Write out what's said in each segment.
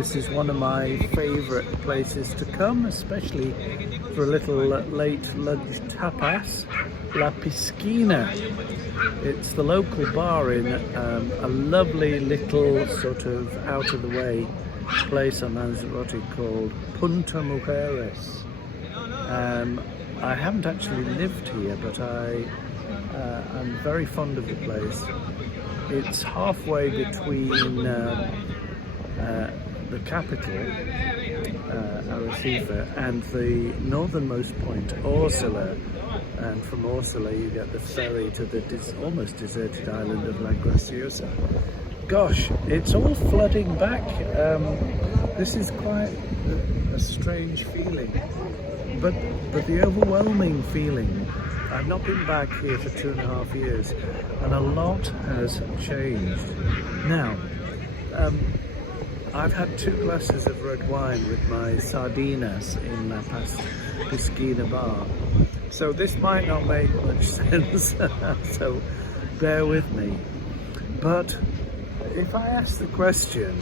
This is one of my favourite places to come, especially for a little late lunch tapas. La Piscina. It's the local bar in a lovely little sort of out of the way place on Lanzarote called Punta Mujeres. I haven't actually lived here, but I'm very fond of the place. It's halfway between the capital, Arrecife, and the northernmost point, Orsula. And from Orsula you get the ferry to the almost deserted island of La Graciosa. Gosh, it's all flooding back. This is quite a strange feeling, but the overwhelming feeling, I've not been back here for 2.5 years, and a lot has changed. Now, I've had 2 glasses of red wine with my sardinas in La Piscina bar, so this might not make much sense, so bear with me. But if I ask the question,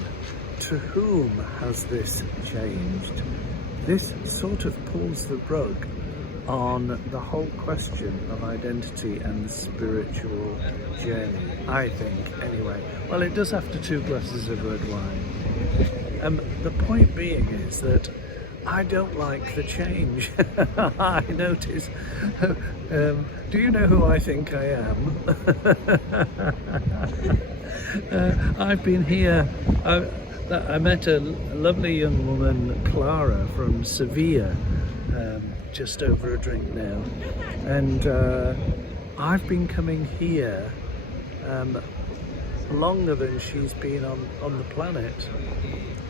to whom has this changed? This sort of pulls the rug on the whole question of identity and the spiritual journey, I think, anyway. Well, it does after 2 glasses of red wine. The point being is that I don't like the change. I notice. Do you know who I think I am? I've been here. I met a lovely young woman, Clara, from Sevilla, just over a drink now, and I've been coming here longer than she's been on the planet,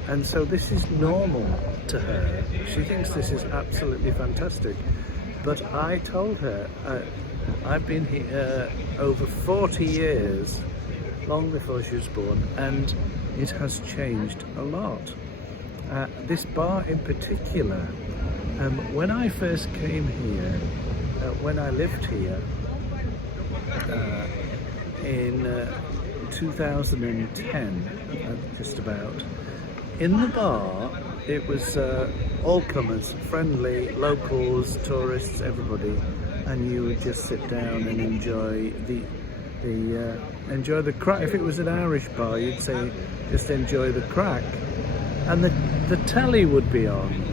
and so this is normal to her. She thinks this is absolutely fantastic, but I told her I've been here over 40 years, long before she was born, and it has changed a lot. This bar in particular, when I first came here, when I lived here in 2010, just about, in the bar it was all comers, friendly, locals, tourists, everybody, and you would just sit down and enjoy the crack. If it was an Irish bar, you'd say just enjoy the crack, and the telly would be on.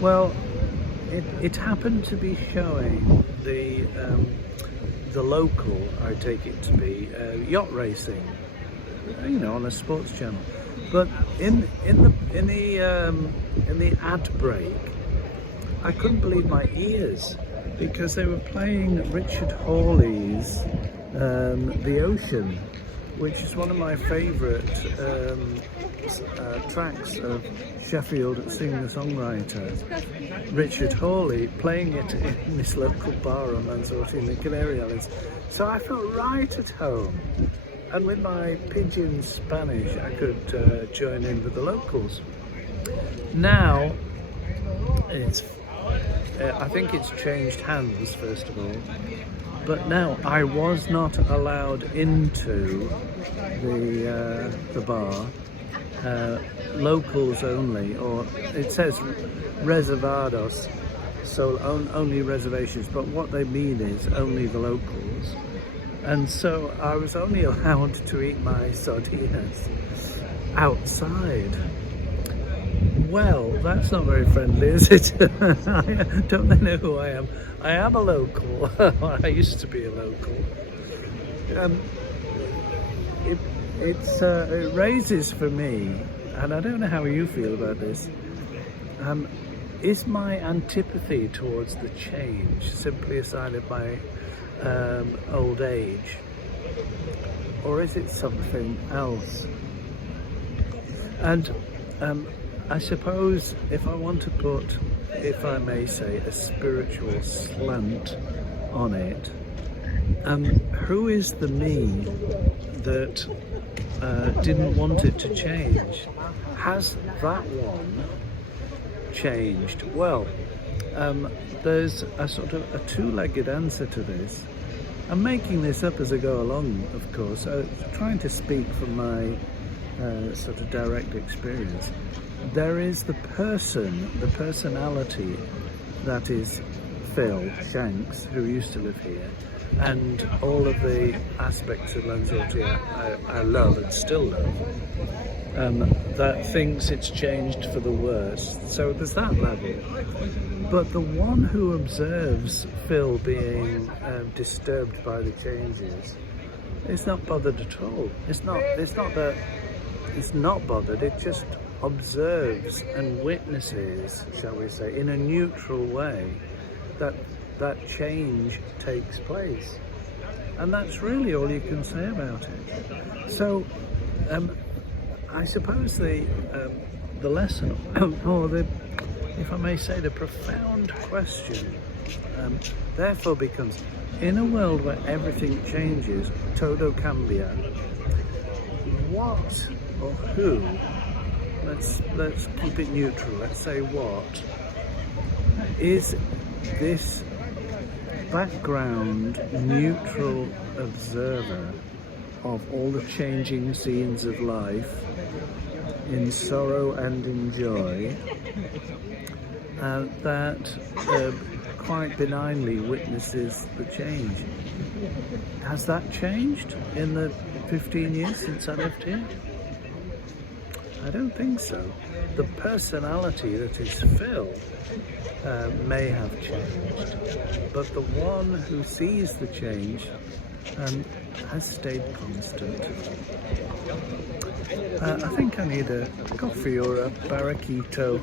Well, it happened to be showing the local, I take it to be, yacht racing, on a sports channel. But in the ad break, I couldn't believe my ears, because they were playing Richard Hawley's The Ocean, which is one of my favourite tracks of Sheffield singer-songwriter Richard Hawley, playing it in this local bar on Lanzarote in the Canary Islands. So I felt right at home, and with my pidgin Spanish I could join in with the locals. Now I think it's changed hands, first of all, but now I was not allowed into the bar. Locals only, or it says reservados, so only reservations, but what they mean is only the locals. And so I was only allowed to eat my sardinas outside. Well, that's not very friendly, is it? Don't they know who I am? I am a local. I used to be a local. It raises for me, and I don't know how you feel about this, is my antipathy towards the change simply a sign of my old age, or is it something else? And I suppose if I want to put, if I may say, a spiritual slant on it, who is the me that didn't want it to change? Has that one changed? Well, there's a sort of a two-legged answer to this. I'm making this up as I go along, of course, trying to speak from my sort of direct experience. There is the personality that is Phil Shanks, who used to live here, and all of the aspects of Lanzarote I love and still love, that thinks it's changed for the worse. So there's that level. But the one who observes Phil being disturbed by the changes is not bothered at all. It's not that it's not bothered, it just observes and witnesses, shall we say, in a neutral way, that change takes place. And that's really all you can say about it. So I suppose the lesson, or if I may say, the profound question therefore becomes, in a world where everything changes, todo cambia, what or who, let's keep it neutral, let's say what, is this background neutral observer of all the changing scenes of life, in sorrow and in joy, that quite benignly witnesses the change. Has that changed in the 15 years since I lived here? I don't think so. The personality that is Phil may have changed, but the one who sees the change has stayed constant. I think I need a coffee or a barraquito.